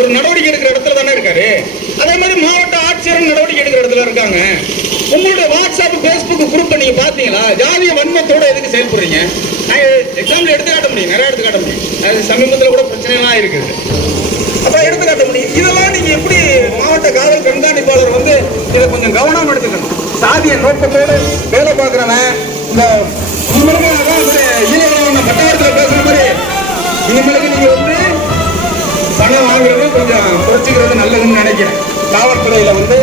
அவர் நடவடிக்கை எடுக்கிற இடத்துல தானே இருக்காரு. அதே மாதிரி மாவட்ட ஆட்சியர் நடவடிக்கை எடுக்கிற இடத்துல இருக்காங்க. உங்களுடைய வாட்ஸ்அப் பேஸ்புக் குரூப்பை நீங்க பாத்தீங்களா? ஜாதிய வன்மத்தோட எதுக்கு செயல்படுறீங்க? எக்ஸாம்பிள் எடுத்து காட்ட முடியும், நிறைய எடுத்து காட்ட முடியும். அது சமீபத்தில் கூட பிரச்சனைலாம் இருக்குது. அப்புறம் எடுத்து காட்ட முடியும். இதெல்லாம் நீங்க எப்படி மாவட்ட காவல் கண்காணிப்பாளர் வந்து இதை கொஞ்சம் கவனம் எடுத்துக்கணும். சாதிய நோக்கத்தோடு வேலை பார்க்கிறவன் இந்த பட்டவரத்தில் பேசுற மாதிரி இனிமேலுக்கு நீங்க வந்து பணம் வாங்குறது கொஞ்சம் குறைச்சிக்கிறது நல்லதுன்னு நினைக்கிறேன். காவல்துறையில வந்து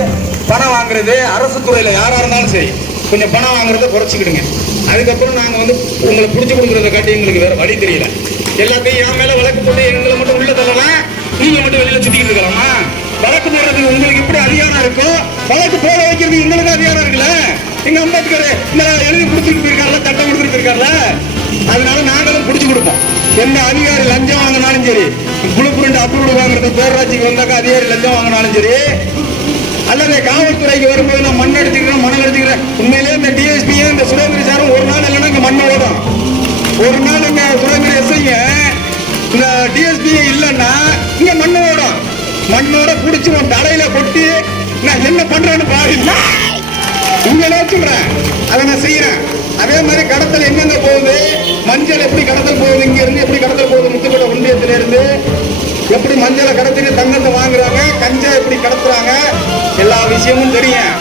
பணம் வாங்குறது, அரசு துறையில யாரா இருந்தாலும் சரி, கொஞ்சம் பணம் வாங்குறத குறைச்சிக்கிடுங்க. அதுக்கப்புறம் நாங்க வந்து உங்களை புடிச்சு கொடுக்கறத காட்டி எங்களுக்கு வேற வழி தெரியல. எல்லாத்தையும் என் மேல வழக்கு போட்டு எங்களை மட்டும் உள்ள தரலாம், நீங்க மட்டும் வெளியில சுத்திக்கிட்டு இருக்கலாமா? வழக்கு போடுறதுக்கு உங்களுக்கு எப்படி அதிகாரம் இருக்கோ, வழக்கு போட வைக்கிறது எங்களுக்கு அதிகாரம் இருக்குல்ல. எங்க அம்பேத்கர் இந்த எழுதி கொடுத்துட்டு போயிருக்காருல, சட்டம் கொடுத்துட்டு போயிருக்காருல, அதனால நாங்களும் புடிச்சு கொடுப்போம். எந்த அதிகாரி லஞ்சம் வாங்கினாலும் சரி, புளு பிரிண்ட் அப்ரூவல் வாங்குறது பேரூராட்சிக்கு வந்தாக்கா அதிகாரி லஞ்சம் வாங்கினாலும் சரி, அல்லது காவல்துறைக்கு வரும்போது நான் மண் எடுத்துக்கிறேன், மணல் எடுத்துக்கிறேன். உண்மையிலே இந்த டிஎஸ்பியும் இந்த சுரேந்திர சாரும் ஒரு நாள் இல்லைன்னா இங்க மண் ஓடும். ஒரு நாள் இங்க சுரேந்திர எஸ்ஐங்க இந்த டிஎஸ்பி இல்லைன்னா இங்க மண் ஓடும். மண்ணோட புடிச்சு உன் தலையில கொட்டி நான் என்ன பண்றேன்னு பாருங்க. உங்களே சொல்றேன், அதை நான் செய்யறேன். அதே மாதிரி கடத்தல் எங்கெங்க போகுது, மஞ்சள் எப்படி கடத்தல் போகுது, இங்க இருந்து எப்படி கடத்தல் போகுது, முத்துக்கோட்டை ஒன்றியத்தில இருந்து எப்படி மஞ்சளை கடத்திட்டு தங்கத்தை வாங்குறாங்க, கஞ்சா எப்படி கடத்துறாங்க, எல்லா விஷயமும் தெரியும்.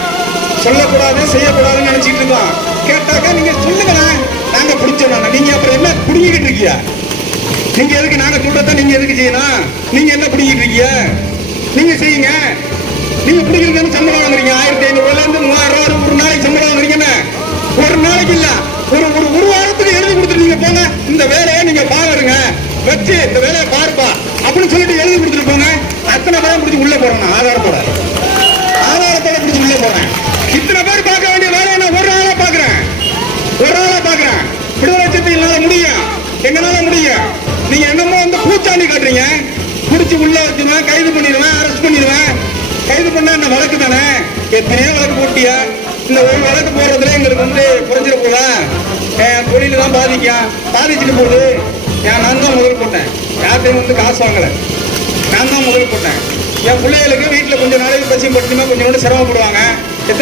சொல்லக்கூடாது செய்யக்கூடாதுன்னு நினைச்சிட்டு இருக்கோம். கேட்டாக்கா நீங்க சொல்லுங்களேன், நாங்க பிடிச்சோம். நீங்க அப்புறம் என்ன பிடிங்கிட்டு இருக்கீங்க? நீங்க எதுக்கு நாங்க சொல்றத நீங்க எதுக்கு செய்யணும்? நீங்க என்ன பிடிங்கிட்டு இருக்கீங்க? நீங்க செய்யுங்க. நீங்க பிடிக்கிறதுன்னு சம்பளம் வாங்குறீங்க. 1500 இருந்து 3000 ஒரு நாளைக்கு சம்பளம் வாங்குறீங்கன்னு. ஒரு நாளைக்கு இல்ல, ஒரு வாரத்துக்கு எழுதி கொடுத்துட்டு நீங்க போங்க, இந்த வேலையை நீங்க பாருங்க, வச்சு இந்த வேலையை பார்ப்பா அப்படின்னு சொல்லிட்டு எழுதி கொடுத்துட்டு போங்க. அத்தனை பேரும் பிடிச்சி உள்ள போறேன், ஆதாரத்தோட பிடிச்சி உள்ள போறேன். இத்தனை பேர் பார்க்க வேண்டிய வேலையை நான் ஒரு ஆளா பாக்குறேன். விடுதலை சிறுத்தைகளால முடியும், எங்களால முடியும். நீங்க என்னமோ வந்து பூச்சாண்டி காட்டுறீங்க. பிடிச்சி உள்ள வச்சுருவேன், கைது பண்ணிடுவேன், அரெஸ்ட் பண்ணிடுவேன். கைது பண்ணா என்ன வழக்கு தானே? எத்தனையோ வழக்கு போட்டியா? இந்த ஒரு வழக்கு போடுறதுல எங்களுக்கு வந்து குறைஞ்சிட போதா? என் தொழில தான் பாதிச்சுட்டு போகுது. நான் தான் முதல் போட்டேன், யார்ட்டையும் வந்து காசு வாங்கலை, நான் தான் முதல் போட்டேன். என் பிள்ளைகளுக்கு வீட்டில் கொஞ்சம் நாளைக்கு பசி பட்டுனா கொஞ்சம் கூட சிரமப்படுவாங்க.